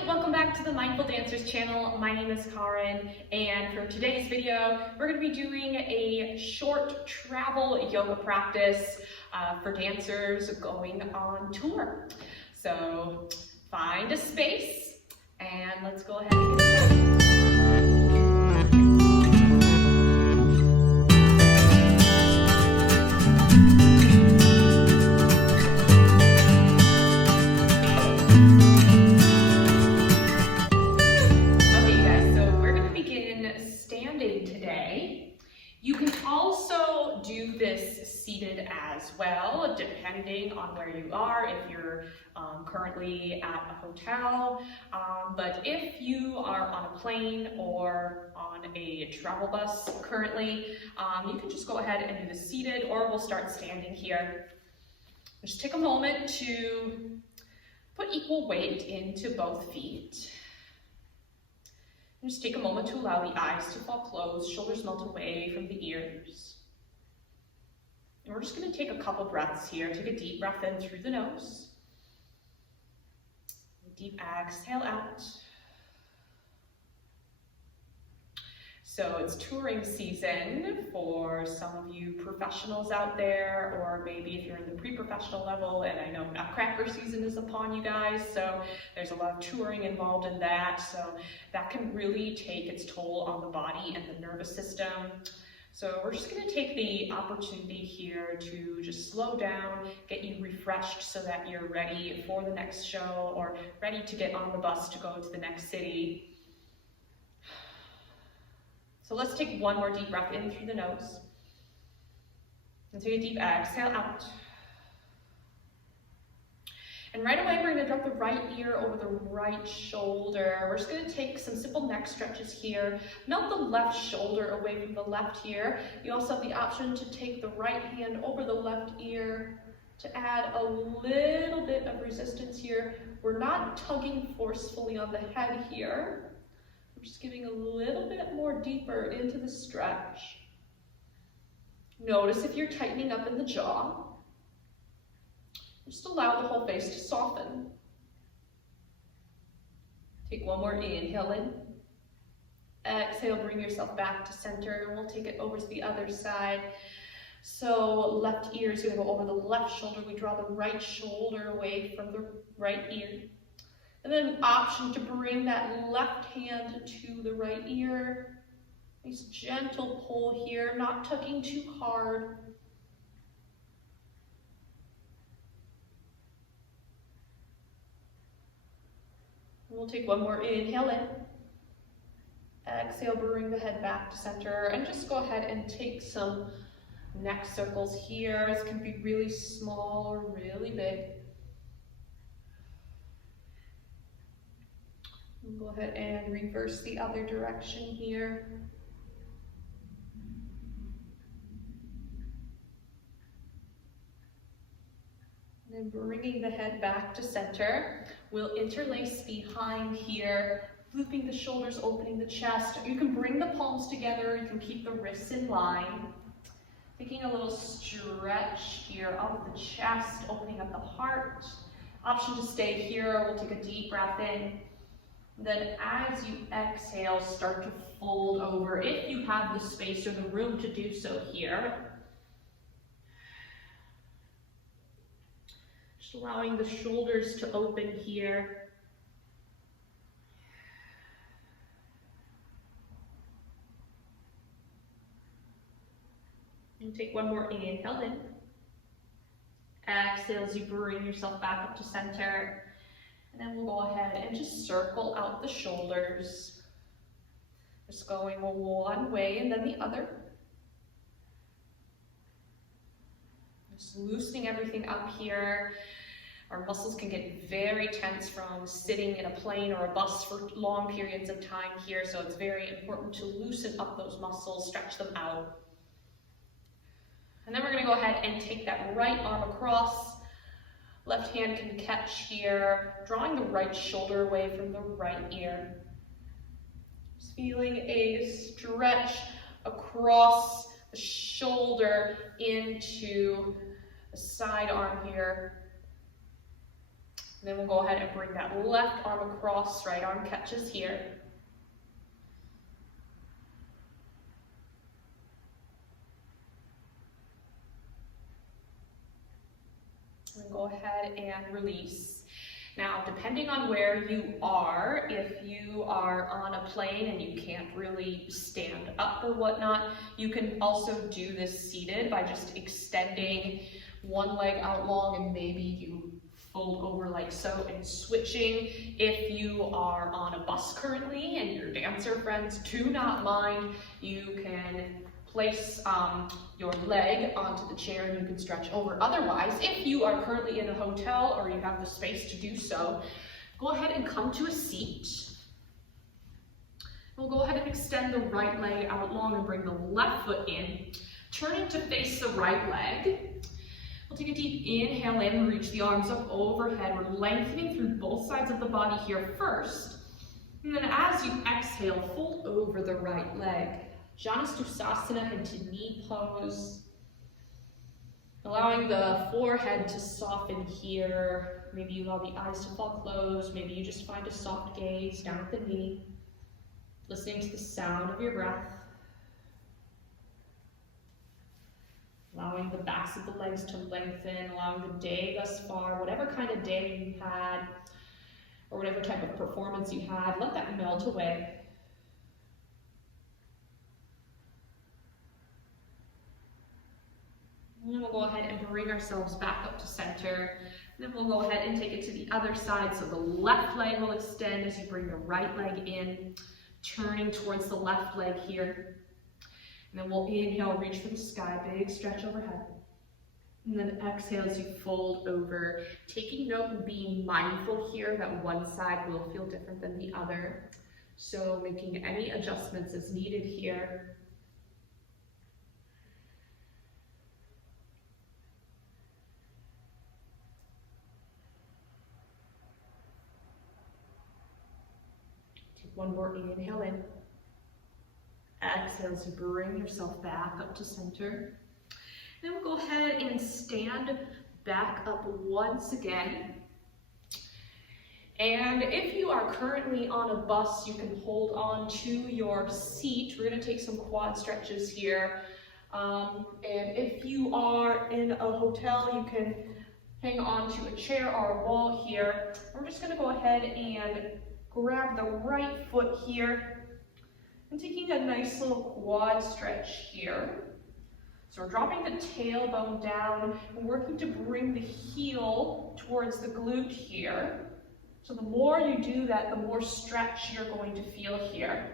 Hi, welcome back to the Mindful Dancers channel. My name is Karin, and for today's video, we're going to be doing a short travel yoga practice for dancers going on tour. So find a space and let's go ahead and get started. You can also do this seated as well, depending on where you are, if you're currently at a hotel. But if you are on a plane or on a travel bus currently, you can just go ahead and do the seated, or we'll start standing here. Just take a moment to put equal weight into both feet. And just take a moment to allow the eyes to fall closed, shoulders melt away from the ears. And we're just going to take a couple breaths here. Take a deep breath in through the nose. Deep exhale out. So it's touring season for some of you professionals out there, or maybe if you're in the pre-professional level, and I know Nutcracker season is upon you guys, so there's a lot of touring involved in that, so that can really take its toll on the body and the nervous system. So we're just going to take the opportunity here to just slow down, get you refreshed so that you're ready for the next show or ready to get on the bus to go to the next city. So let's take one more deep breath in through the nose. And take a deep exhale out. And right away, we're going to drop the right ear over the right shoulder. We're just going to take some simple neck stretches here. Melt the left shoulder away from the left ear. You also have the option to take the right hand over the left ear to add a little bit of resistance here. We're not tugging forcefully on the head here. We're just giving a little bit more deeper into the stretch. Notice if you're tightening up in the jaw. Just allow the whole face to soften. Take one more inhale in. Exhale, bring yourself back to center, and we'll take it over to the other side. So left ear is going to go over the left shoulder. We draw the right shoulder away from the right ear. And then an option to bring that left hand to the right ear. Nice gentle pull here, not tugging too hard. We'll take one more inhale in. Exhale, bring the head back to center, and just go ahead and take some neck circles here. This can be really small or really big. Go ahead and reverse the other direction here. And then bringing the head back to center, we'll interlace behind here, looping the shoulders, opening the chest. You can bring the palms together, you can keep the wrists in line. Taking a little stretch here out of the chest, opening up the heart. Option to stay here, we'll take a deep breath in. Then as you exhale, start to fold over if you have the space or the room to do so here. Just allowing the shoulders to open here. And take one more inhale in. Exhale as you bring yourself back up to center. And then we'll go ahead and just circle out the shoulders. Just going one way and then the other. Just loosening everything up here. Our muscles can get very tense from sitting in a plane or a bus for long periods of time here, so it's very important to loosen up those muscles, stretch them out. And then we're going to go ahead and take that right arm across. Left hand can catch here, drawing the right shoulder away from the right ear. Just feeling a stretch across the shoulder into the side arm here. And then we'll go ahead and bring that left arm across, right arm catches here. And go ahead and release. Now, depending on where you are, if you are on a plane and you can't really stand up or whatnot, you can also do this seated by just extending one leg out long, and maybe you fold over like so and switching. If you are on a bus currently and your dancer friends do not mind, you can place your leg onto the chair and you can stretch over. Otherwise, if you are currently in a hotel or you have the space to do so, go ahead and come to a seat. We'll go ahead and extend the right leg out long and bring the left foot in, turning to face the right leg. We'll take a deep inhale in, reach the arms up overhead. We're lengthening through both sides of the body here first. And then as you exhale, fold over the right leg. Janusthusasana into knee pose. Allowing the forehead to soften here. Maybe you allow the eyes to fall closed. Maybe you just find a soft gaze down at the knee. Listening to the sound of your breath. Allowing the backs of the legs to lengthen, allowing the day thus far, whatever kind of day you had, or whatever type of performance you had, let that melt away. And then we'll go ahead and bring ourselves back up to center. And then we'll go ahead and take it to the other side. So the left leg will extend as you bring the right leg in, turning towards the left leg here. And then we'll inhale, reach for the sky, big stretch overhead. And then exhale as you fold over, taking note and being mindful here that one side will feel different than the other. So making any adjustments as needed here. Take one more inhale in. Exhale as you bring yourself back up to center. Then we'll go ahead and stand back up once again. And if you are currently on a bus, you can hold on to your seat. We're going to take some quad stretches here. And if you are in a hotel, you can hang on to a chair or a wall here. We're just going to go ahead and grab the right foot here. And taking a nice little quad stretch here. So we're dropping the tailbone down and working to bring the heel towards the glute here. So the more you do that, the more stretch you're going to feel here.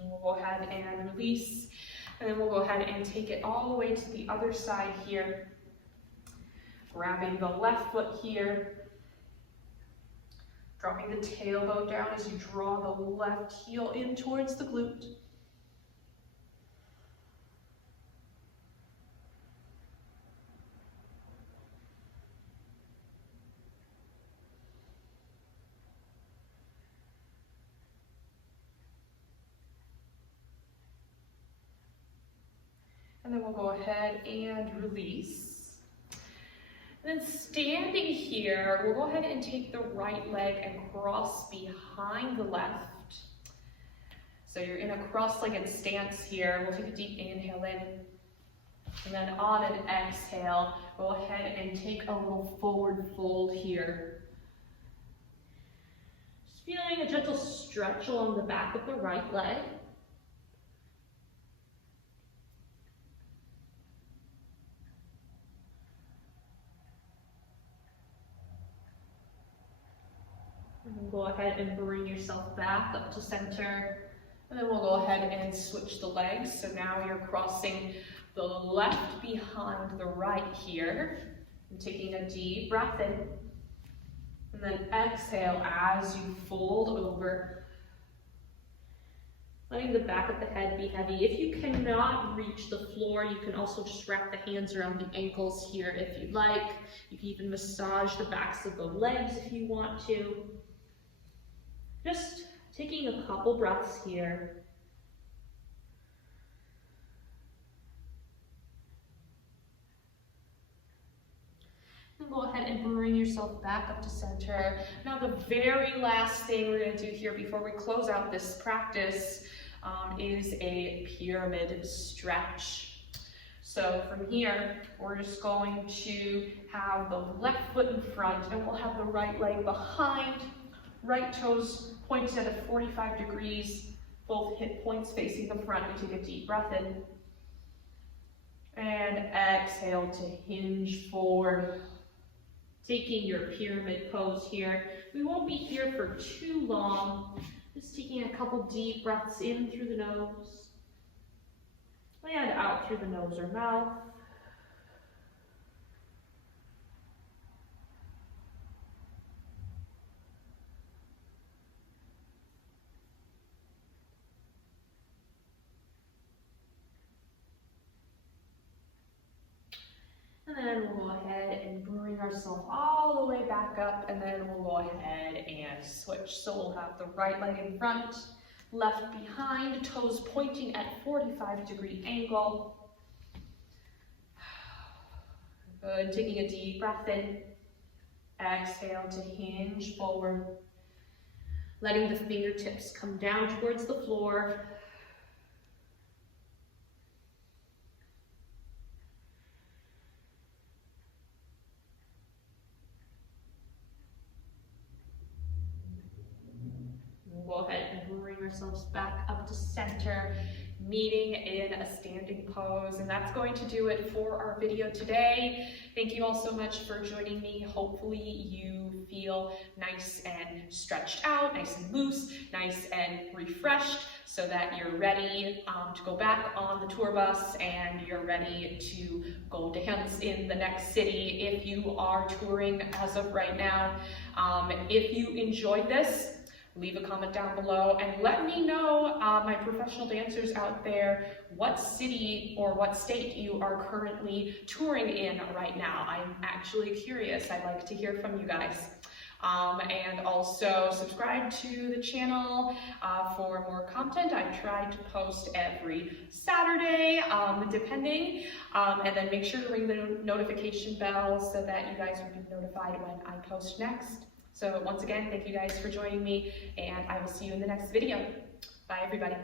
And we'll go ahead and release. And then we'll go ahead and take it all the way to the other side here. Grabbing the left foot here. Dropping the tailbone down as you draw the left heel in towards the glute. And then we'll go ahead and release. And then standing here, we'll go ahead and take the right leg and cross behind the left. So you're in a cross-legged stance here. We'll take a deep inhale in. And then on an exhale, go ahead and take a little forward fold here. Just feeling a gentle stretch along the back of the right leg. Go ahead and bring yourself back up to center. And then we'll go ahead and switch the legs. So now you're crossing the left behind the right here. And taking a deep breath in. And then exhale as you fold over. Letting the back of the head be heavy. If you cannot reach the floor, you can also just wrap the hands around the ankles here if you'd like. You can even massage the backs of the legs if you want to. Just Taking a couple breaths here. And go ahead and bring yourself back up to center. Now the very last thing we're going to do here before we close out this practice is a pyramid stretch. So from here, we're just going to have the left foot in front, and we'll have the right leg behind, right toes pointed at 45 degrees, both hip points facing the front. We take a deep breath in. And exhale to hinge forward. Taking your pyramid pose here. We won't be here for too long. Just taking a couple deep breaths in through the nose and out through the nose or mouth. And then we'll go ahead and bring ourselves all the way back up, and then we'll go ahead and switch. So we'll have the right leg in front, left behind, toes pointing at 45-degree angle. Good, taking a deep breath in. Exhale to hinge forward. Letting the fingertips come down towards the floor. We'll go ahead and bring ourselves back up to center, meeting in a standing pose. And that's going to do it for our video today. Thank you all so much for joining me. Hopefully you feel nice and stretched out, nice and loose, nice and refreshed, so that you're ready to go back on the tour bus and you're ready to go dance in the next city if you are touring as of right now. If you enjoyed this, leave a comment down below and let me know, my professional dancers out there, what city or what state you are currently touring in right now. I'm actually curious. I'd like to hear from you guys. And also subscribe to the channel for more content. I try to post every Saturday, depending, and then make sure to ring the notification bell so that you guys will be notified when I post next. So once again, thank you guys for joining me, and I will see you in the next video. Bye, everybody.